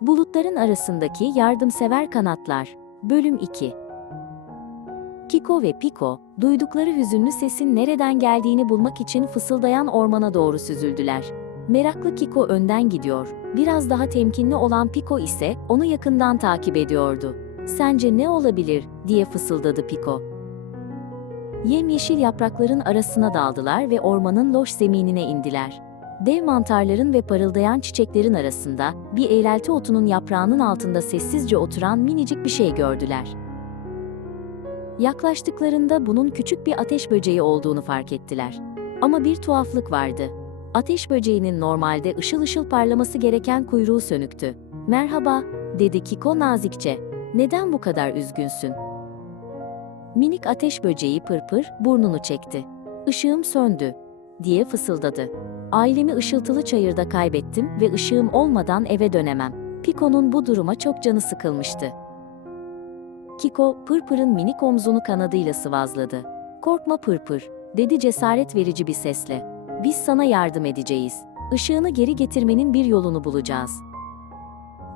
Bulutların arasındaki yardımsever kanatlar. Bölüm 2 Kiko ve Piko, duydukları hüzünlü sesin nereden geldiğini bulmak için fısıldayan ormana doğru süzüldüler. Meraklı Kiko önden gidiyor, biraz daha temkinli olan Piko ise onu yakından takip ediyordu. Sence ne olabilir diye fısıldadı Piko. Yemyeşil yaprakların arasına daldılar ve ormanın loş zeminine indiler. Dev mantarların ve parıldayan çiçeklerin arasında bir eğrelti otunun yaprağının altında sessizce oturan minicik bir şey gördüler. Yaklaştıklarında bunun küçük bir ateş böceği olduğunu fark ettiler. Ama bir tuhaflık vardı. Ateş böceğinin normalde ışıl ışıl parlaması gereken kuyruğu sönüktü. "Merhaba," dedi Kiko nazikçe. "Neden bu kadar üzgünsün?" Minik ateş böceği pırpır burnunu çekti. "Işığım söndü." diye fısıldadı. Ailemi ışıltılı çayırda kaybettim ve ışığım olmadan eve dönemem. Piko'nun bu duruma çok canı sıkılmıştı. Kiko, Pırpır'ın minik omzunu kanadıyla sıvazladı. Korkma Pırpır, dedi cesaret verici bir sesle. Biz sana yardım edeceğiz. Işığını geri getirmenin bir yolunu bulacağız.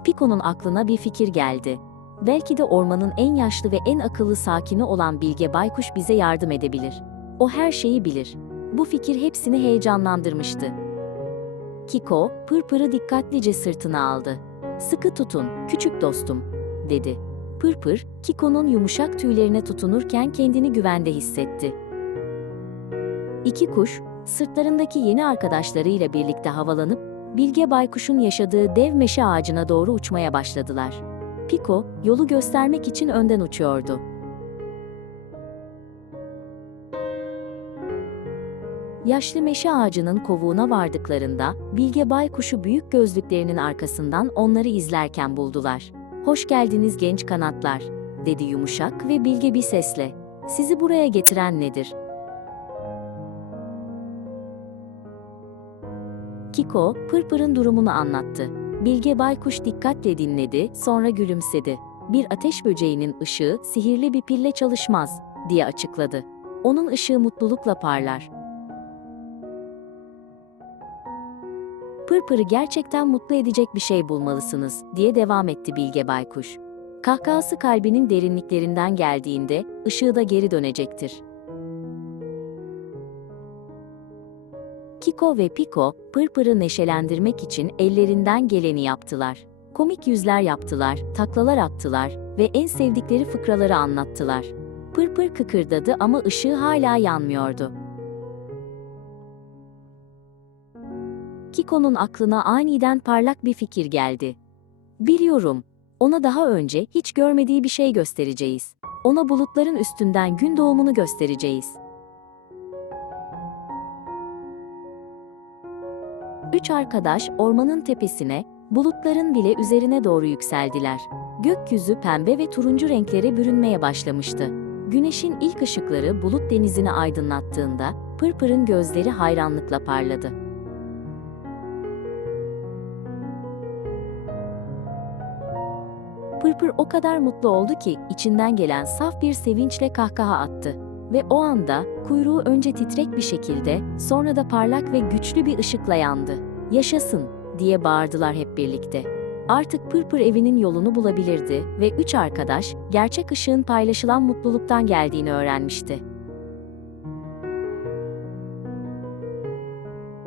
Piko'nun aklına bir fikir geldi. Belki de ormanın en yaşlı ve en akıllı sakini olan Bilge Baykuş bize yardım edebilir. O her şeyi bilir. Bu fikir hepsini heyecanlandırmıştı. Kiko, Pırpır'ı dikkatlice sırtına aldı. Sıkı tutun, küçük dostum, dedi. Pırpır, Kiko'nun yumuşak tüylerine tutunurken kendini güvende hissetti. İki kuş, sırtlarındaki yeni arkadaşlarıyla birlikte havalanıp, Bilge Baykuş'un yaşadığı dev meşe ağacına doğru uçmaya başladılar. Piko, yolu göstermek için önden uçuyordu. Yaşlı meşe ağacının kovuğuna vardıklarında, Bilge Baykuş'u büyük gözlüklerinin arkasından onları izlerken buldular. Hoş geldiniz genç kanatlar, dedi yumuşak ve bilge bir sesle. Sizi buraya getiren nedir? Kiko, Pırpır'ın durumunu anlattı. Bilge Baykuş dikkatle dinledi, sonra gülümsedi. Bir ateş böceğinin ışığı sihirli bir pille çalışmaz, diye açıkladı. Onun ışığı mutlulukla parlar. Pırpır'ı gerçekten mutlu edecek bir şey bulmalısınız, diye devam etti Bilge Baykuş. Kahkahası kalbinin derinliklerinden geldiğinde, ışığı da geri dönecektir. Kiko ve Piko, Pırpır'ı neşelendirmek için ellerinden geleni yaptılar. Komik yüzler yaptılar, taklalar attılar ve en sevdikleri fıkraları anlattılar. Pırpır kıkırdadı ama ışığı hala yanmıyordu. Kiko'nun aklına aniden parlak bir fikir geldi. Biliyorum, ona daha önce hiç görmediği bir şey göstereceğiz. Ona bulutların üstünden gün doğumunu göstereceğiz. Üç arkadaş ormanın tepesine, bulutların bile üzerine doğru yükseldiler. Gökyüzü pembe ve turuncu renklere bürünmeye başlamıştı. Güneşin ilk ışıkları bulut denizini aydınlattığında, Pırpır'ın gözleri hayranlıkla parladı. Pırpır o kadar mutlu oldu ki içinden gelen saf bir sevinçle kahkaha attı. Ve o anda kuyruğu önce titrek bir şekilde, sonra da parlak ve güçlü bir ışıkla yandı. Yaşasın diye bağırdılar hep birlikte. Artık Pırpır evinin yolunu bulabilirdi ve üç arkadaş gerçek ışığın paylaşılan mutluluktan geldiğini öğrenmişti.